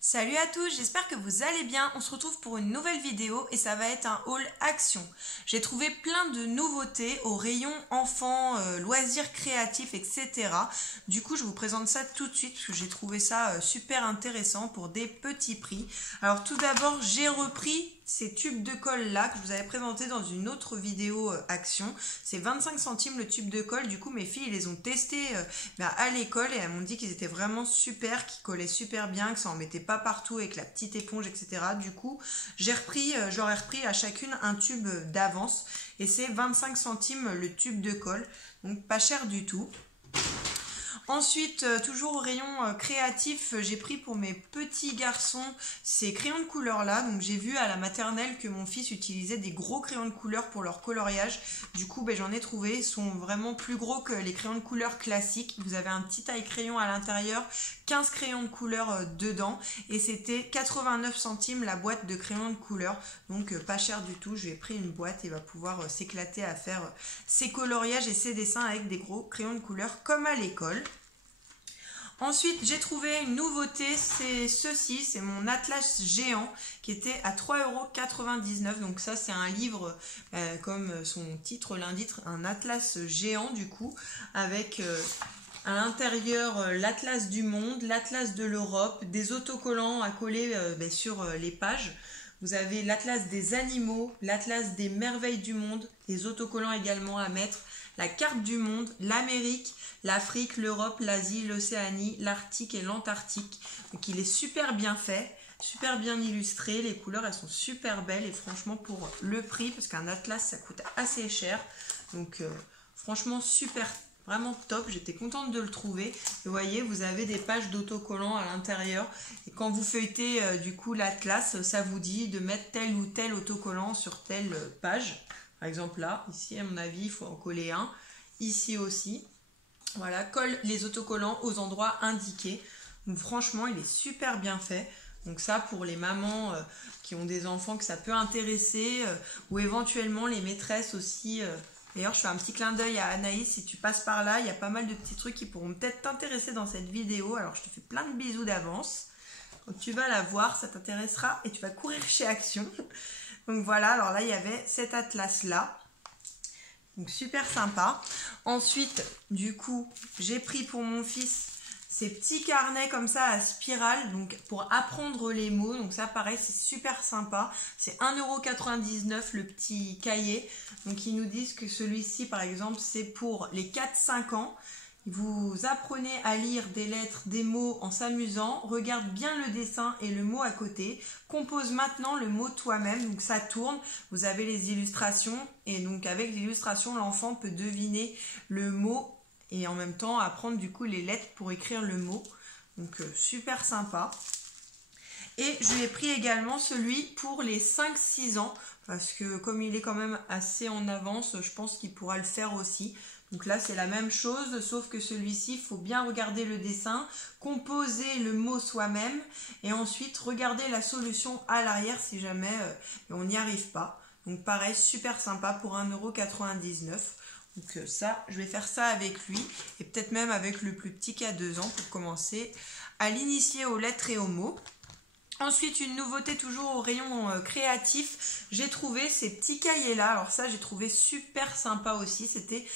Salut à tous, j'espère que vous allez bien. On se retrouve pour une nouvelle vidéo et ça va être un haul action. J'ai trouvé plein de nouveautés au rayon enfants, loisirs créatifs, etc. Du coup, je vous présente ça tout de suite parce que j'ai trouvé ça super intéressant pour des petits prix. Alors tout d'abord, j'ai repris ces tubes de colle là que je vous avais présenté dans une autre vidéo action. C'est 25 centimes le tube de colle. Du coup, mes filles ils les ont testés à l'école et elles m'ont dit qu'ils étaient vraiment super, qu'ils collaient super bien, que ça en mettait pas partout avec la petite éponge, etc. Du coup, j'aurais repris à chacune un tube d'avance et c'est 25 centimes le tube de colle, donc pas cher du tout. Ensuite, toujours au rayon créatif, j'ai pris pour mes petits garçons ces crayons de couleur là. Donc j'ai vu à la maternelle que mon fils utilisait des gros crayons de couleur pour leur coloriage. Du coup, j'en ai trouvé. Ils sont vraiment plus gros que les crayons de couleur classiques. Vous avez un petit taille crayon à l'intérieur, 15 crayons de couleur dedans. Et c'était 89 centimes la boîte de crayons de couleur. Donc pas cher du tout. Je lui ai pris une boîte et il va pouvoir s'éclater à faire ses coloriages et ses dessins avec des gros crayons de couleur comme à l'école. Ensuite, j'ai trouvé une nouveauté, c'est ceci, c'est mon atlas géant qui était à 3,99 €. Donc ça, c'est un livre, comme son titre l'indique, un atlas géant du coup, avec à l'intérieur l'atlas du monde, l'atlas de l'Europe, des autocollants à coller sur les pages. Vous avez l'atlas des animaux, l'atlas des merveilles du monde, les autocollants également à mettre, la carte du monde, l'Amérique, l'Afrique, l'Europe, l'Asie, l'Océanie, l'Arctique et l'Antarctique. Donc il est super bien fait, super bien illustré, les couleurs elles sont super belles et franchement pour le prix, parce qu'un atlas ça coûte assez cher, donc franchement super, vraiment top, j'étais contente de le trouver. Et vous voyez, vous avez des pages d'autocollants à l'intérieur et quand vous feuilletez du coup l'atlas, ça vous dit de mettre tel ou tel autocollant sur telle page. Par exemple là, ici à mon avis il faut en coller un, ici aussi. Voilà, colle les autocollants aux endroits indiqués. Donc franchement, il est super bien fait. Donc ça, pour les mamans qui ont des enfants que ça peut intéresser, ou éventuellement les maîtresses aussi. D'ailleurs, je fais un petit clin d'œil à Anaïs, si tu passes par là, il y a pas mal de petits trucs qui pourront peut-être t'intéresser dans cette vidéo. Alors, je te fais plein de bisous d'avance. Quand tu vas la voir, ça t'intéressera et tu vas courir chez Action. Donc voilà, alors là, il y avait cet atlas-là. Donc super sympa. Ensuite, du coup, j'ai pris pour mon fils ces petits carnets comme ça à spirale, donc pour apprendre les mots. Donc ça, pareil, c'est super sympa. C'est 1,99 € le petit cahier. Donc ils nous disent que celui-ci, par exemple, c'est pour les 4-5 ans. Vous apprenez à lire des lettres, des mots en s'amusant. Regarde bien le dessin et le mot à côté. Compose maintenant le mot toi-même. Donc ça tourne. Vous avez les illustrations. Et donc avec l'illustration, l'enfant peut deviner le mot et en même temps apprendre du coup les lettres pour écrire le mot. Donc super sympa. Et je lui ai pris également celui pour les 5-6 ans. Parce que comme il est quand même assez en avance, je pense qu'il pourra le faire aussi. Donc là, c'est la même chose, sauf que celui-ci, il faut bien regarder le dessin, composer le mot soi-même et ensuite regarder la solution à l'arrière si jamais on n'y arrive pas. Donc pareil, super sympa pour 1,99 €. Donc ça, je vais faire ça avec lui et peut-être même avec le plus petit qui a 2 ans pour commencer à l'initier aux lettres et aux mots. Ensuite, une nouveauté toujours au rayon créatif, j'ai trouvé ces petits cahiers là. Alors ça, j'ai trouvé super sympa aussi. C'était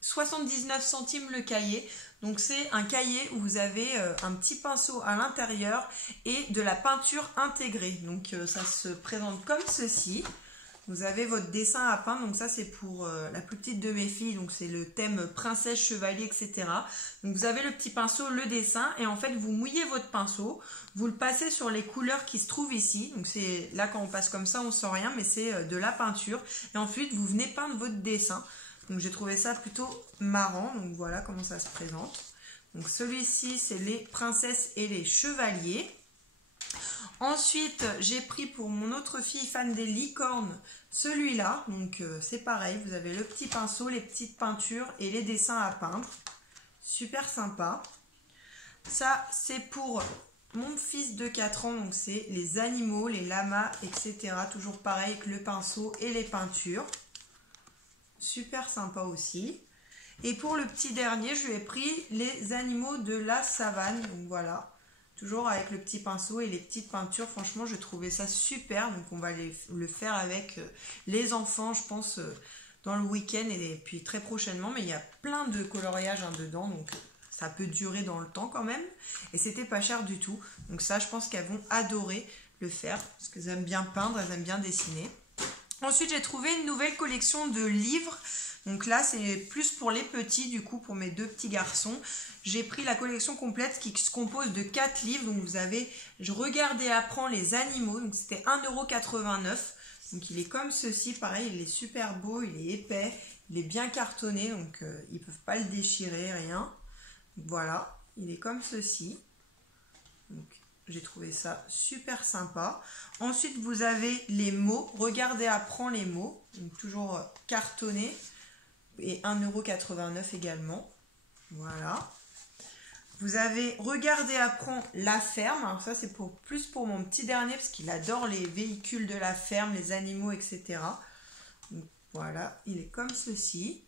79 centimes le cahier. Donc c'est un cahier où vous avez un petit pinceau à l'intérieur et de la peinture intégrée. Donc ça se présente comme ceci. Vous avez votre dessin à peindre, donc ça c'est pour la plus petite de mes filles, donc c'est le thème princesse, chevalier, etc. Donc vous avez le petit pinceau, le dessin, et en fait vous mouillez votre pinceau, vous le passez sur les couleurs qui se trouvent ici. Donc c'est là quand on passe comme ça on sent rien, mais c'est de la peinture. Et ensuite vous venez peindre votre dessin. Donc j'ai trouvé ça plutôt marrant, donc voilà comment ça se présente. Donc celui-ci c'est les princesses et les chevaliers. Ensuite, j'ai pris pour mon autre fille fan des licornes celui-là. Donc c'est pareil, vous avez le petit pinceau, les petites peintures et les dessins à peindre. Super sympa. Ça, c'est pour mon fils de 4 ans. Donc c'est les animaux, les lamas, etc. Toujours pareil avec le pinceau et les peintures. Super sympa aussi. Et pour le petit dernier, je lui ai pris les animaux de la savane. Donc voilà. toujours avec le petit pinceau et les petites peintures. Franchement, je trouvais ça super. Donc, on va le faire avec les enfants, je pense, dans le week-end et puis très prochainement. Mais il y a plein de coloriages dedans, donc ça peut durer dans le temps quand même. Et c'était pas cher du tout. Donc ça, je pense qu'elles vont adorer le faire parce qu'elles aiment bien peindre, elles aiment bien dessiner. Ensuite, j'ai trouvé une nouvelle collection de livres. Donc là, c'est plus pour les petits, du coup, pour mes 2 petits garçons. J'ai pris la collection complète qui se compose de 4 livres. Donc vous avez « Je regarde et apprends les animaux ». Donc c'était 1,89 €. Donc il est comme ceci, pareil, il est super beau, il est épais, il est bien cartonné. Donc ils ne peuvent pas le déchirer, rien. Voilà, il est comme ceci. Donc j'ai trouvé ça super sympa. Ensuite, vous avez les mots. Regardez, apprends les mots. Donc toujours cartonné. Et 1,89 € également. Voilà. Vous avez regardez, apprends la ferme. Alors ça, c'est plus pour mon petit dernier parce qu'il adore les véhicules de la ferme, les animaux, etc. Donc voilà, il est comme ceci.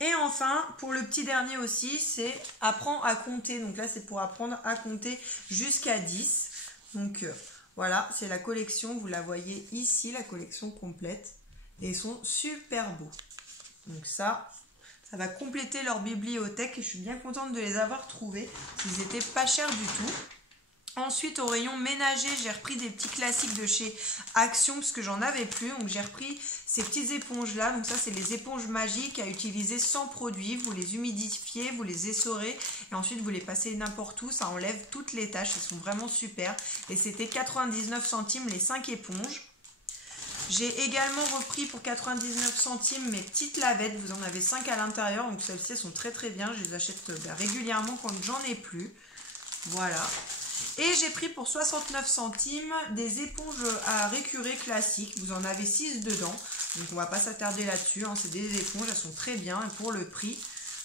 Et enfin, pour le petit dernier aussi, c'est apprends à compter. Donc là, c'est pour apprendre à compter jusqu'à 10. Donc voilà, c'est la collection. Vous la voyez ici, la collection complète. Et ils sont super beaux. Donc ça va compléter leur bibliothèque. Et je suis bien contente de les avoir trouvés. Ils n'étaient pas chers du tout. Ensuite, au rayon ménager, j'ai repris des petits classiques de chez Action parce que j'en avais plus. Donc, j'ai repris ces petites éponges-là. Donc, ça, c'est les éponges magiques à utiliser sans produit. Vous les humidifiez, vous les essorez et ensuite, vous les passez n'importe où. Ça enlève toutes les taches. Ils sont vraiment super. Et c'était 99 centimes les 5 éponges. J'ai également repris pour 99 centimes mes petites lavettes. Vous en avez 5 à l'intérieur. Donc, celles-ci sont très, très bien. Je les achète régulièrement quand j'en ai plus. Voilà. Et j'ai pris pour 69 centimes des éponges à récurer classiques. Vous en avez 6 dedans. Donc on ne va pas s'attarder là-dessus. Hein. C'est des éponges, elles sont très bien. Et pour le prix,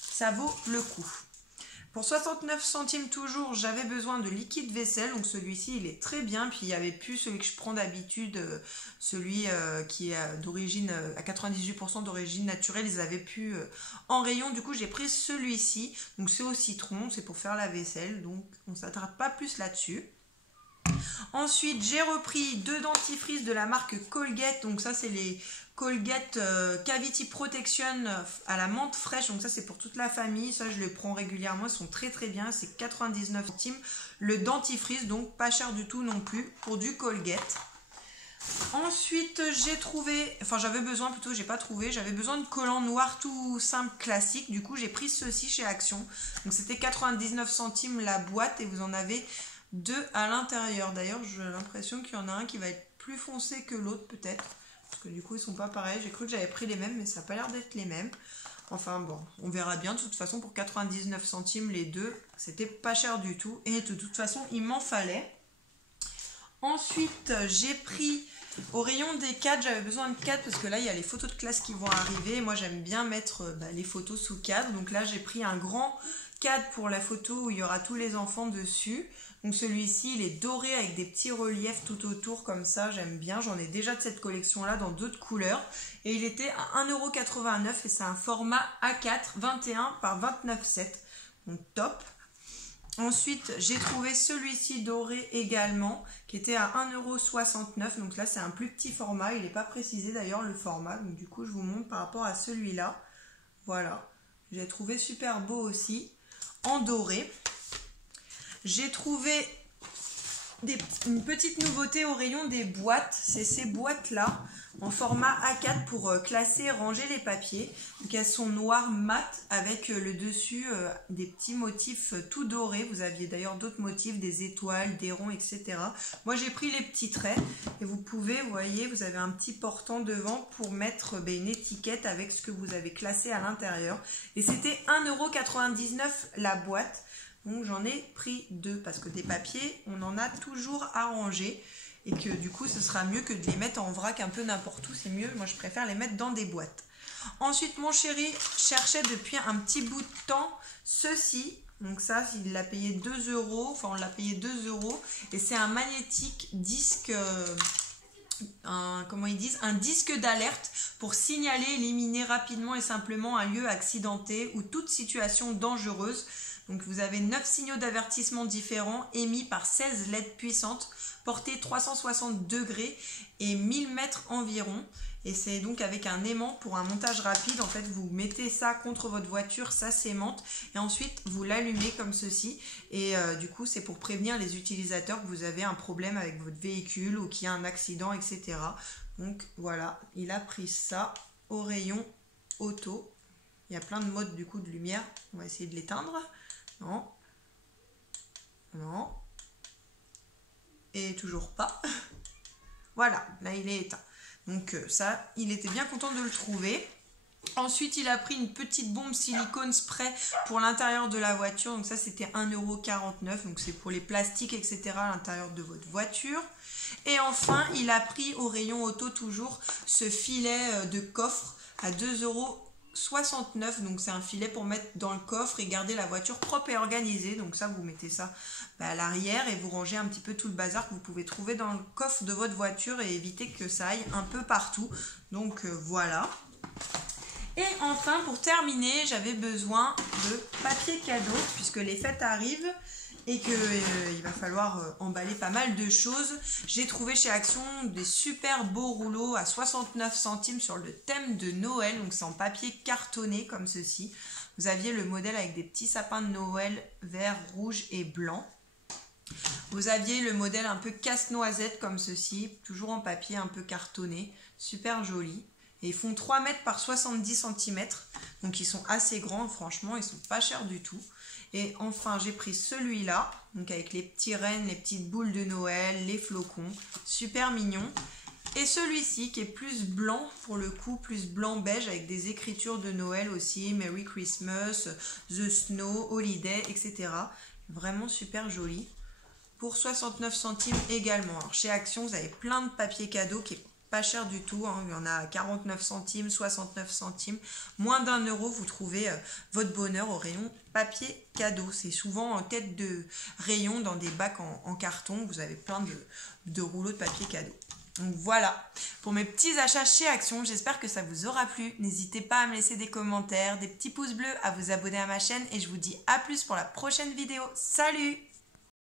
ça vaut le coup. Pour 69 centimes toujours, j'avais besoin de liquide vaisselle. Donc celui-ci, il est très bien. Puis il n'y avait plus celui que je prends d'habitude. Celui qui est d'origine, à 98% d'origine naturelle. Ils avaient plus en rayon. Du coup, j'ai pris celui-ci. Donc c'est au citron. C'est pour faire la vaisselle. Donc on ne s'attarde pas plus là-dessus. Ensuite, j'ai repris 2 dentifrices de la marque Colgate. Donc ça, c'est les Colgate Cavity Protection à la menthe fraîche. Donc ça, c'est pour toute la famille. Ça, je les prends régulièrement. Ils sont très très bien. C'est 99 centimes le dentifrice. Donc pas cher du tout non plus pour du Colgate. Ensuite, j'ai trouvé, enfin j'avais besoin plutôt, j'ai pas trouvé, j'avais besoin de collants noirs tout simple classique. Du coup, j'ai pris ceci chez Action. Donc c'était 99 centimes la boîte et vous en avez 2 à l'intérieur. D'ailleurs, j'ai l'impression qu'il y en a un qui va être plus foncé que l'autre peut-être. Parce que du coup, ils sont pas pareils. J'ai cru que j'avais pris les mêmes, mais ça n'a pas l'air d'être les mêmes. Enfin bon, on verra bien. De toute façon, pour 99 centimes les 2, c'était pas cher du tout. Et de toute façon, il m'en fallait. Ensuite, j'ai pris au rayon des cadres, j'avais besoin de cadres parce que là, il y a les photos de classe qui vont arriver. Moi, j'aime bien mettre les photos sous cadre. Donc là, j'ai pris un grand cadre pour la photo où il y aura tous les enfants dessus. Donc celui-ci, il est doré avec des petits reliefs tout autour comme ça. J'aime bien. J'en ai déjà de cette collection-là dans d'autres couleurs. Et il était à 1,89 € et c'est un format A4 21 par 29,7. Donc top. Ensuite, j'ai trouvé celui-ci doré également, qui était à 1,69 €. Donc là, c'est un plus petit format. Il n'est pas précisé d'ailleurs le format. Donc du coup, je vous montre par rapport à celui-là. Voilà. J'ai trouvé super beau aussi, en doré. J'ai trouvé une petite nouveauté au rayon des boîtes. C'est ces boîtes-là, en format A4 pour classer et ranger les papiers. Donc elles sont noires mat avec le dessus des petits motifs tout dorés. Vous aviez d'ailleurs d'autres motifs, des étoiles, des ronds, etc. Moi j'ai pris les petits traits et vous pouvez, vous voyez, vous avez un petit portant devant pour mettre une étiquette avec ce que vous avez classé à l'intérieur. Et c'était 1,99 € la boîte. Donc j'en ai pris 2 parce que des papiers, on en a toujours à ranger. Et que du coup, ce sera mieux que de les mettre en vrac un peu n'importe où. C'est mieux, moi je préfère les mettre dans des boîtes. Ensuite, mon chéri cherchait depuis un petit bout de temps ceci. Donc ça, il l'a payé 2 €. Enfin, on l'a payé 2 €. Et c'est un magnétique disque... comment ils disent, un disque d'alerte pour signaler, éliminer rapidement et simplement un lieu accidenté ou toute situation dangereuse. Donc vous avez 9 signaux d'avertissement différents émis par 16 LED puissantes, portée 360 degrés et 1000 mètres environ. Et c'est donc avec un aimant pour un montage rapide. En fait, vous mettez ça contre votre voiture, ça s'aimante. Et ensuite, vous l'allumez comme ceci. Et du coup, c'est pour prévenir les utilisateurs que vous avez un problème avec votre véhicule ou qu'il y a un accident, etc. Donc voilà, il a pris ça au rayon auto. Il y a plein de modes du coup de lumière. On va essayer de l'éteindre. Non. Non. Et toujours pas. Voilà, là il est éteint. Donc ça, il était bien content de le trouver. Ensuite, il a pris une petite bombe silicone spray pour l'intérieur de la voiture. Donc ça, c'était 1,49 €. Donc c'est pour les plastiques, etc. à l'intérieur de votre voiture. Et enfin, il a pris au rayon auto toujours ce filet de coffre à 2,69 €. Donc c'est un filet pour mettre dans le coffre et garder la voiture propre et organisée. Donc ça, vous mettez ça à l'arrière et vous rangez un petit peu tout le bazar que vous pouvez trouver dans le coffre de votre voiture et éviter que ça aille un peu partout. Donc voilà. Et enfin, pour terminer, j'avais besoin de papier cadeau puisque les fêtes arrivent et qu'il va falloir emballer pas mal de choses. J'ai trouvé chez Action des super beaux rouleaux à 69 centimes sur le thème de Noël. Donc c'est en papier cartonné comme ceci. Vous aviez le modèle avec des petits sapins de Noël vert, rouge et blanc. Vous aviez le modèle un peu casse-noisette comme ceci, toujours en papier un peu cartonné, super joli. Et ils font 3 mètres par 70 cm, donc ils sont assez grands, franchement, ils sont pas chers du tout. Et enfin, j'ai pris celui-là, donc avec les petits rennes, les petites boules de Noël, les flocons, super mignon. Et celui-ci qui est plus blanc, pour le coup, plus blanc-beige, avec des écritures de Noël aussi, Merry Christmas, The Snow, Holiday, etc. Vraiment super joli. Pour 69 centimes également. Alors, chez Action, vous avez plein de papier cadeau qui est pas cher du tout. Hein. Il y en a à 49 centimes, 69 centimes. Moins d'1 €, vous trouvez votre bonheur au rayon papier cadeau. C'est souvent en tête de rayon dans des bacs en carton. Vous avez plein de rouleaux de papier cadeau. Donc voilà, pour mes petits achats chez Action, j'espère que ça vous aura plu. N'hésitez pas à me laisser des commentaires, des petits pouces bleus, à vous abonner à ma chaîne et je vous dis à plus pour la prochaine vidéo. Salut!